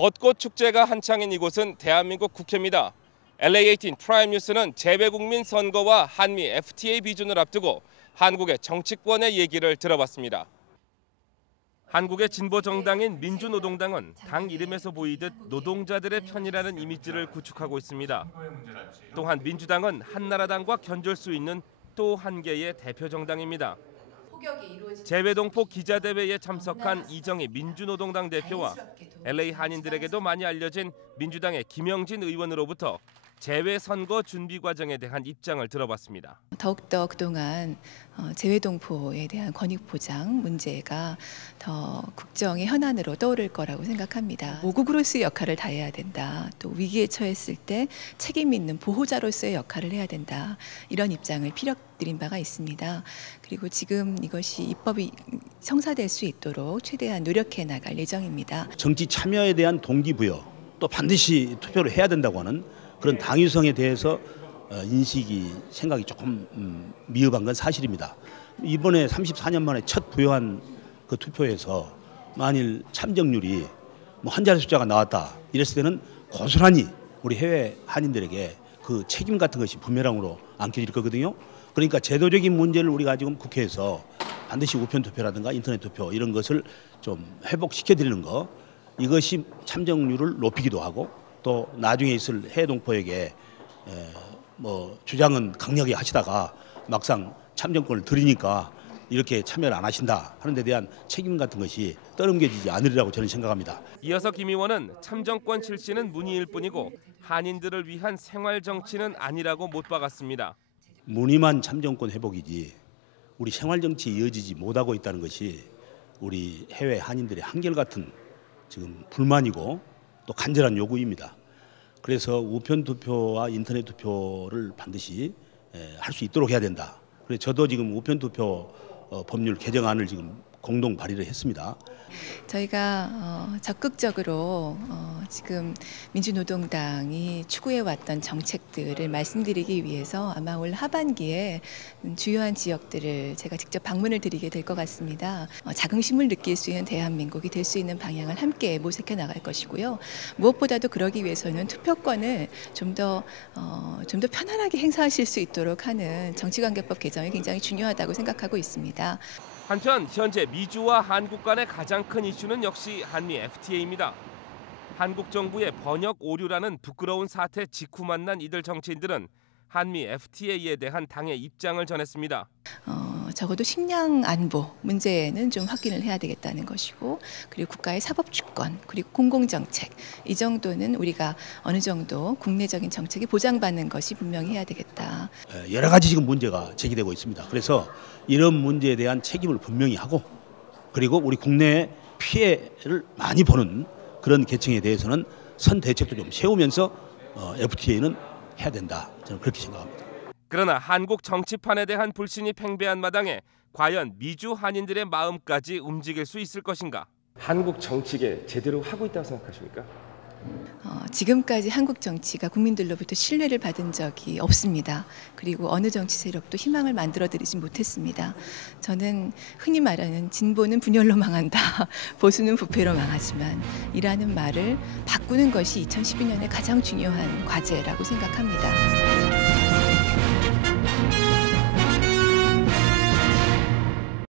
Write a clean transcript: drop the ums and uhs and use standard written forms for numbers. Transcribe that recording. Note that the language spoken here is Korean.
벚꽃 축제가 한창인 이곳은 대한민국 국회입니다. LA18 프라임 뉴스는 재외국민 선거와 한미 FTA 비준을 앞두고 한국의 정치권의 얘기를 들어봤습니다. 한국의 진보 정당인 민주노동당은 당 이름에서 보이듯 노동자들의 편이라는 이미지를 구축하고 있습니다. 또한 민주당은 한나라당과 견줄 수 있는 또 한 개의 대표 정당입니다. 재외동포 기자대회에 참석한 이정희 민주노동당 대표와 LA 한인들에게도 많이 알려진 민주당의 김영진 의원으로부터 재외선거 준비 과정에 대한 입장을 들어봤습니다. 더욱더 그동안 재외동포에 대한 권익 보장 문제가 더 국정의 현안으로 떠오를 거라고 생각합니다. 모국으로서의 역할을 다해야 된다. 또 위기에 처했을 때 책임 있는 보호자로서의 역할을 해야 된다. 이런 입장을 피력드린 바가 있습니다. 그리고 지금 이것이 입법이 성사될 수 있도록 최대한 노력해 나갈 예정입니다. 정치 참여에 대한 동기부여, 또 반드시 투표를 해야 된다고 하는 그런 당위성에 대해서 인식이 생각이 조금 미흡한 건 사실입니다. 이번에 34년 만에 첫 부여한 그 투표에서 만일 참정률이 한 자리 숫자가 나왔다 이랬을 때는 고스란히 우리 해외 한인들에게 그 책임 같은 것이 부메랑으로 안겨질 거거든요. 그러니까 제도적인 문제를 우리가 지금 국회에서 반드시 우편 투표라든가 인터넷 투표 이런 것을 좀 회복시켜 드리는 거, 이것이 참정률을 높이기도 하고 또 나중에 있을 해외 동포에게 주장은 강력히 하시다가 막상 참정권을 드리니까 이렇게 참여를 안 하신다 하는 데 대한 책임 같은 것이 떠넘겨지지 않으리라고 저는 생각합니다. 이어서 김 의원은 참정권 실시는 문의일 뿐이고 한인들을 위한 생활 정치는 아니라고 못 박았습니다. 문의만 참정권 회복이지 우리 생활 정치에 이어지지 못하고 있다는 것이 우리 해외 한인들의 한결같은 지금 불만이고 또 간절한 요구입니다. 그래서 우편 투표와 인터넷 투표를 반드시 할 수 있도록 해야 된다. 그래서 저도 지금 우편 투표 법률 개정안을 지금 공동 발의를 했습니다. 저희가 적극적으로 지금 민주노동당이 추구해왔던 정책들을 말씀드리기 위해서 아마 올 하반기에 주요한 지역들을 제가 직접 방문을 드리게 될 것 같습니다. 자긍심을 느낄 수 있는 대한민국이 될 수 있는 방향을 함께 모색해 나갈 것이고요. 무엇보다도 그러기 위해서는 투표권을 좀 더 편안하게 행사하실 수 있도록 하는 정치관계법 개정이 굉장히 중요하다고 생각하고 있습니다. 한편 현재 미주와 한국 간의 가장 큰 이슈는 역시 한미 FTA입니다. 한국 정부의 번역 오류라는 부끄러운 사태 직후 만난 이들 정치인들은 한미 FTA에 대한 당의 입장을 전했습니다. 적어도 식량 안보 문제는 좀 확인을 해야 되겠다는 것이고, 그리고 국가의 사법 주권, 그리고 공공정책, 이 정도는 우리가 어느 정도 국내적인 정책이 보장받는 것이 분명히 해야 되겠다. 여러 가지 지금 문제가 제기되고 있습니다. 그래서 이런 문제에 대한 책임을 분명히 하고, 그리고 우리 국내에 피해를 많이 보는 그런 계층에 대해서는 선 대책도 좀 세우면서 FTA는 해야 된다. 저는 그렇게 생각합니다. 그러나 한국 정치판에 대한 불신이 팽배한 마당에 과연 미주 한인들의 마음까지 움직일 수 있을 것인가? 한국 정치계 제대로 하고 있다고 생각하십니까? 지금까지 한국 정치가 국민들로부터 신뢰를 받은 적이 없습니다. 그리고 어느 정치 세력도 희망을 만들어드리지 못했습니다. 저는 흔히 말하는 진보는 분열로 망한다, 보수는 부패로 망하지만 이라는 말을 바꾸는 것이 2012년에 가장 중요한 과제라고 생각합니다.